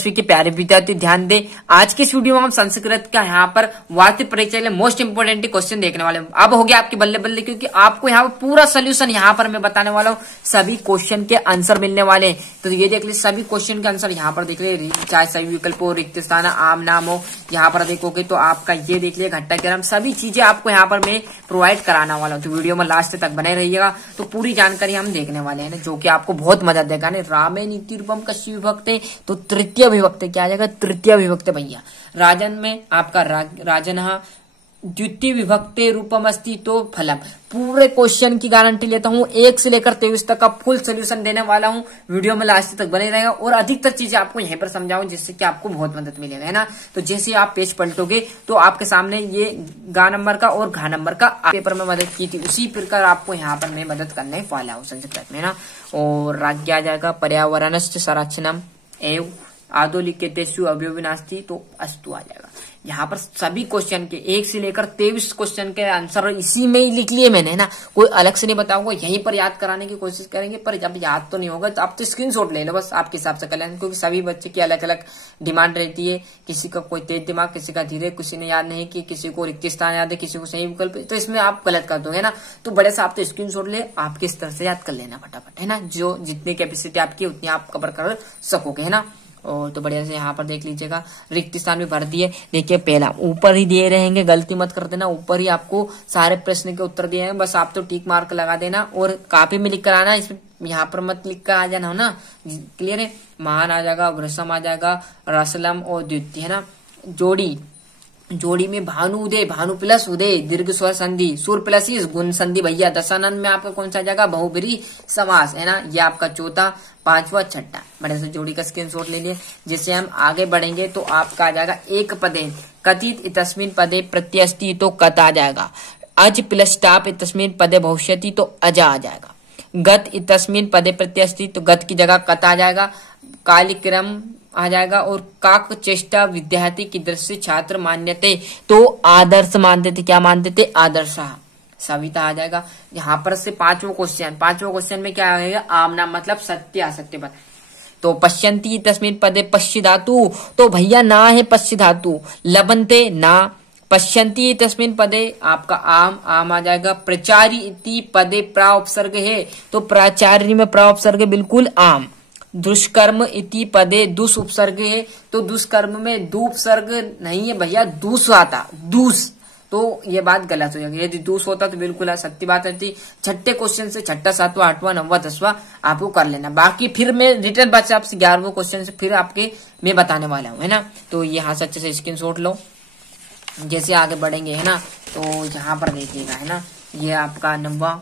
10वीं के प्यारे विद्यार्थी ध्यान दे। आज की इस वीडियो में हम संस्कृत का यहाँ पर वार्षिक परीक्षा के लिए मोस्ट इंपोर्टेंट क्वेश्चन देखने वाले हैं। अब हो गया आपकी बल्ले बल्ले, क्योंकि आपको यहाँ पर पूरा सोल्यूशन यहाँ पर मैं बताने वाला हूँ। सभी क्वेश्चन के आंसर मिलने वाले हैं। तो ये देख लीजिए, सभी क्वेश्चन के आंसर यहाँ पर देख लीजिए, चाहे सही विकल्प हो, रिक्त स्थान, आम नाम हो, यहाँ पर देखोगे तो आपका ये देख लीजिए घटनाक्रम, सभी चीजें आपको यहाँ पर मैं प्रोवाइड कराना वाला हूँ। तो वीडियो में लास्ट तक बने रहिएगा, तो पूरी जानकारी हम देखने वाले हैं, जो कि आपको बहुत मजा देगा। रामे नीति रूपम कश्य विभक्ते, तो तृतीय विभक्ति क्या आ जाएगा, तृतीय विभक्ति भैया। राजन में आपका राजन, द्वितीय विभक्ति रूपम अस्ति, तो फलम। पूरे क्वेश्चन की गारंटी लेता हूँ, 1 से लेकर 23 तक का फुल सोल्यूशन देने वाला हूँ। वीडियो में लास्ट तक बने रहेगा और अधिकतर चीजें आपको यहीं पर समझाऊं, जिससे कि आपको बहुत मदद मिलेगा, है ना। तो जैसे आप पेज पलटोगे तो आपके सामने ये गा नंबर का और घा नंबर का पेपर में मदद की थी, उसी प्रकार आपको यहाँ पर मैं मदद करने वाला हूँ संस्कृत में, ना। और राज्य आ जाएगा पर्यावरण संरक्षणम एवं आदोलिकेतेषु अवयविनास्ति, तो अस्तु आ जाएगा। यहाँ पर सभी क्वेश्चन के 1 से लेकर 23 क्वेश्चन के आंसर इसी में ही लिख लिए मैंने, ना। कोई अलग से नहीं बताऊंगा, यहीं पर याद कराने की कोशिश करेंगे। पर जब याद तो नहीं होगा तो आप तो स्क्रीनशॉट ले लो, बस आपके हिसाब से कर लेना, क्योंकि सभी बच्चे की अलग अलग डिमांड रहती है। किसी का कोई तेज दिमाग, किसी का धीरे, किसी ने याद नहीं की, किसी को रिक्त स्थान याद है, किसी को सही विकल्प, तो इसमें आप गलत कर दोगे, ना। तो बड़े से आप तो स्क्रीनशॉट ले, आपके इस तरह से याद कर लेना फटाफट, है ना। जो जितनी कैपेसिटी आपकी उतनी आप कवर कर सकोगे, है ना। और तो बढ़िया से यहाँ पर देख लीजिएगा, रिक्त स्थान भी भर दिए। देखिए पहला ऊपर ही दिए रहेंगे, गलती मत कर देना, ऊपर ही आपको सारे प्रश्न के उत्तर दिए हैं, बस आप तो टिक मार्क लगा देना और कॉपी में लिख कर आना, इसमें यहाँ पर मत लिख कर आ जाना, हो ना। क्लियर है। महान आ जाएगा, वृषम आ जाएगा, रसलम और द्वितीय, है ना। जोड़ी में भानु उदय, भानु प्लस उदय, दीर्घ स्वर संधि, सुर प्लस इस गुण संधि भैया। दशानंद में आपका कौन सा जाएगा, बहुब्रीहि समास, है ना। ये आपका चौथा, पांचवा, छठा। बड़े से जोड़ी का स्क्रीनशॉट ले लिए। जिससे हम आगे बढ़ेंगे तो आपका आ जाएगा एक पदे कथित इतस्मिन् पदे प्रत्यस्ति, तो कत आ जाएगा। अज प्लस टाप इतस्मिन् पदे भविष्यति, तो अजा आ जाएगा। गत इतस्मिन् पदे प्रत्यस्ति, तो गत की जगह कत आ जाएगा। कालिक्रम आ जाएगा। और काक चेष्टा विद्यार्थी की दृष्टि छात्र मान्यते, तो आदर्श मानते थे। क्या मानते थे, आदर्श। सविता आ जाएगा। यहाँ पर से पांचवा क्वेश्चन में क्या आएगा, आम नाम मतलब सत्य, असत्य बता। तो पश्यन्ति तस्मिन् पदे पश्य धातु, तो भैया ना है पश्य धातु। लबन्ते ना, पश्यन्ति तस्मिन् पदे आपका आम आ जाएगा। प्रचारी इति पदे प्रा उपसर्ग है, तो प्राचार्य में प्रा उपसर्ग बिल्कुल आम। दुष्कर्म इति पदे दुस उपसर्ग है, तो दुष्कर्म में दू उपसर्ग नहीं है भैया, दूस आता, दूस, तो ये बात गलत हो जाएगी। यदि दूस होता तो बिल्कुल सत्य बात रहती। छठे क्वेश्चन से छठा, सातवां, आठवां, नौवां, 10वां आपको कर लेना। बाकी फिर मैं रिटर्न बच्चे आपसे 11वें क्वेश्चन से फिर आपके मैं बताने वाला हूँ, है ना। तो यहाँ से अच्छे से स्क्रीनशॉट लो, जैसे आगे बढ़ेंगे, है ना। तो यहाँ पर देखिएगा, है ना, ये आपका 9वां,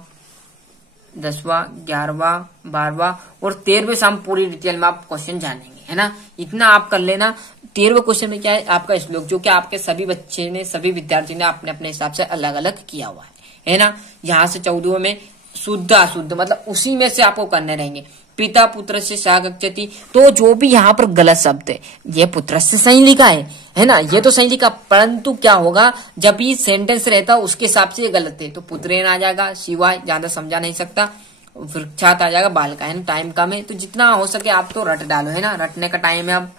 10वां, 11वां, 12वां और 13वें से हम पूरी डिटेल में आप क्वेश्चन जानेंगे, है ना। इतना आप कर लेना। 13वें क्वेश्चन में क्या है, आपका श्लोक, जो कि आपके सभी बच्चे ने, सभी विद्यार्थी ने अपने अपने हिसाब से अलग अलग किया हुआ है ना। यहाँ से 14वें में शुद्ध अशुद्ध, मतलब उसी में से आपको करने रहेंगे। पिता पुत्र से सा गच्छति, तो जो भी यहाँ पर गलत शब्द है, ये पुत्र से सही लिखा है ना, ये तो सही लिखा, परंतु क्या होगा जब भी सेंटेंस रहता उसके हिसाब से ये गलत है, तो पुत्रेन आ जाएगा। शिवाय ज्यादा समझा नहीं सकता। वृक्षात आ जाएगा, बाल का, है ना, टाइम कम है, तो जितना हो सके आप तो रट डालो, है ना। रटने का टाइम है अब।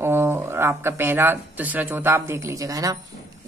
और आपका पहला, दूसरा, चौथा आप देख लीजिएगा, है ना।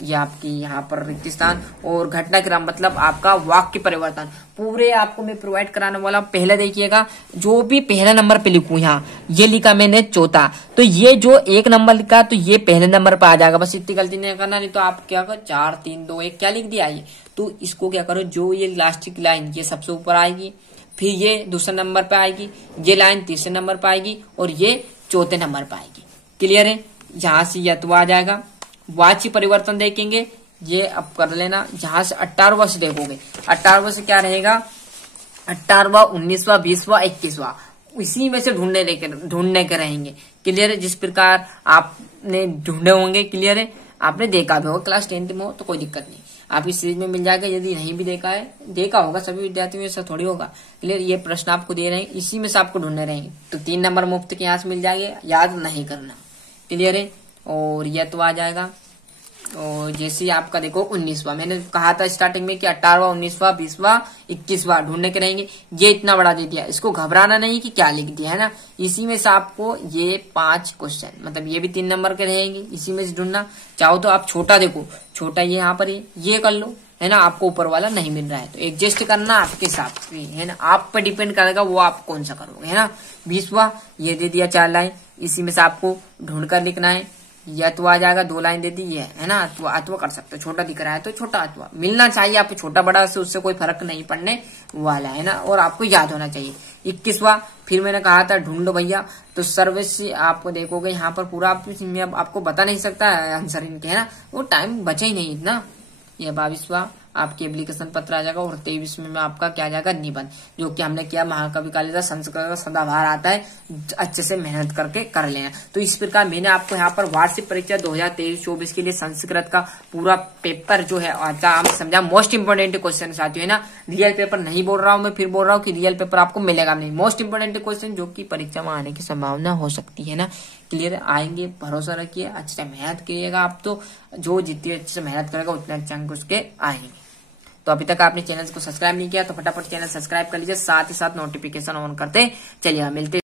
ये आपकी यहाँ पर रिक्त स्थान और घटनाक्रम, मतलब आपका वाक्य परिवर्तन पूरे आपको मैं प्रोवाइड कराने वाला हूँ। पहले देखिएगा, जो भी पहला नंबर पे लिखूं, यहाँ ये लिखा मैंने चौथा, तो ये जो 1 नंबर लिखा तो ये पहले नंबर पे आ जाएगा। बस इतनी गलती नहीं करना, नहीं तो आप क्या करो 4 3 2 1 क्या लिख दिया ये, तो इसको क्या करो, जो ये लास्ट की लाइन ये सबसे ऊपर आएगी, फिर ये दूसरे नंबर पे आएगी, ये लाइन तीसरे नंबर पे आएगी और ये चौथे नंबर पे आएगी। क्लियर है। यहाँ से यत्वा आ जाएगा। वाच्य परिवर्तन देखेंगे, ये अब कर लेना। यहाँ से 18वां से देखोगे, 18वां से क्या रहेगा, 18वां, 19वां, 20वां, 21वां, इसी में से ढूंढने के रहेंगे। क्लियर है। जिस प्रकार आपने ढूंढे होंगे, क्लियर है, आपने देखा भी होगा, क्लास 10th में हो तो कोई दिक्कत नहीं, आपकी सीरीज में मिल जाएगा। यदि नहीं भी देखा होगा, सभी विद्यार्थियों में ऐसा थोड़ी होगा। क्लियर। ये प्रश्न आपको दे रहे हैं, इसी में से आपको ढूंढने रहेंगे, तो 3 नंबर मुफ्त के यहाँ से मिल जाएंगे, याद नहीं करना। क्लियर है। और यह तो आ जाएगा, तो जैसे आपका देखो 19वां, मैंने कहा था स्टार्टिंग में कि 18वां, 19वां, 20वां, 21वां ढूंढने के रहेंगे। ये इतना बड़ा दे दिया, इसको घबराना नहीं कि क्या लिख दिया है ना। इसी में से आपको ये 5 क्वेश्चन, मतलब ये भी 3 नंबर के रहेंगे, इसी में से ढूंढना। चाहो तो आप छोटा देखो, छोटा ये यहाँ पर ये कर लो, है ना। आपको ऊपर वाला नहीं मिल रहा है तो एडजस्ट करना आपके हिसाब से, है ना। आप पर डिपेंड करेगा वो आप कौन सा करोगे, है ना। 20वां ये दे दिया 4 लाइन, इसी में से आपको ढूंढकर लिखना है। ये अथवा आ जाएगा, 2 लाइन दे दी, ये है ना। अथवा अथवा कर सकते हो, छोटा दिख रहा है तो छोटा अथवा मिलना चाहिए आपको, छोटा बड़ा से उससे कोई फर्क नहीं पड़ने वाला है ना, और आपको याद होना चाहिए। 21वां फिर मैंने कहा था ढूंढो भैया, तो सर्विस आपको देखोगे यहाँ पर पूरा आपको बता नहीं सकता आंसर इनके, है ना, वो टाइम बचा ही नहीं इतना। ये 22वां आपकी एप्लीकेशन पत्र आ जाएगा, और 23वें में आपका क्या आ जाएगा, निबंध, जो कि हमने किया महाकवि कालिदास संस्कृत का सदाबहार आता है, अच्छे से मेहनत करके कर लेना। तो इस प्रकार मैंने आपको यहाँ पर वार्षिक परीक्षा 2023-24 के लिए संस्कृत का पूरा पेपर जो है आता हम समझा। मोस्ट इंपोर्टेंट क्वेश्चन साथियों, है ना। रियल पेपर नहीं बोल रहा हूँ मैं, फिर बोल रहा हूँ कि रियल पेपर आपको मिलेगा नहीं, मोस्ट इंपोर्टेंट क्वेश्चन जो कि परीक्षा में आने की संभावना हो सकती है ना। क्लियर आएंगे, भरोसा रखिए, अच्छे से मेहनत करिएगा। आप तो जो जितनी अच्छे से मेहनत करेगा उतने अच्छे अंक उसके आएंगे। तो अभी तक आपने चैनल को सब्सक्राइब नहीं किया तो फटाफट चैनल सब्सक्राइब कर लीजिए, साथ ही साथ नोटिफिकेशन ऑन करते चलिए। मिलते